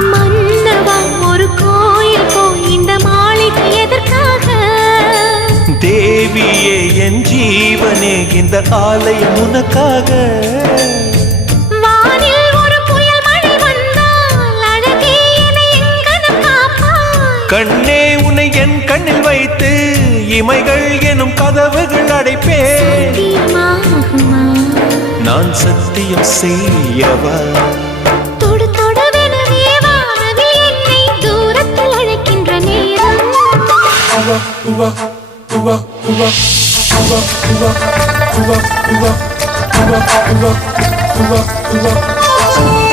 மன்னவா ஒரு கோயில் போய் இந்த மாளிகை எதற்காக? தேவியே என் ஜீவனே இந்த ஆலயம் உனக்காக. கண்ணே உன்னை என் கண்ணில் வைத்து இமைகள் எனும் கதவுகள் தீர்மாகுமா நான் சத்தியம் செய்யவா? 우와 우와 우와 우와 우와 우와 우와 우와 우와 우와 우와 우와 우와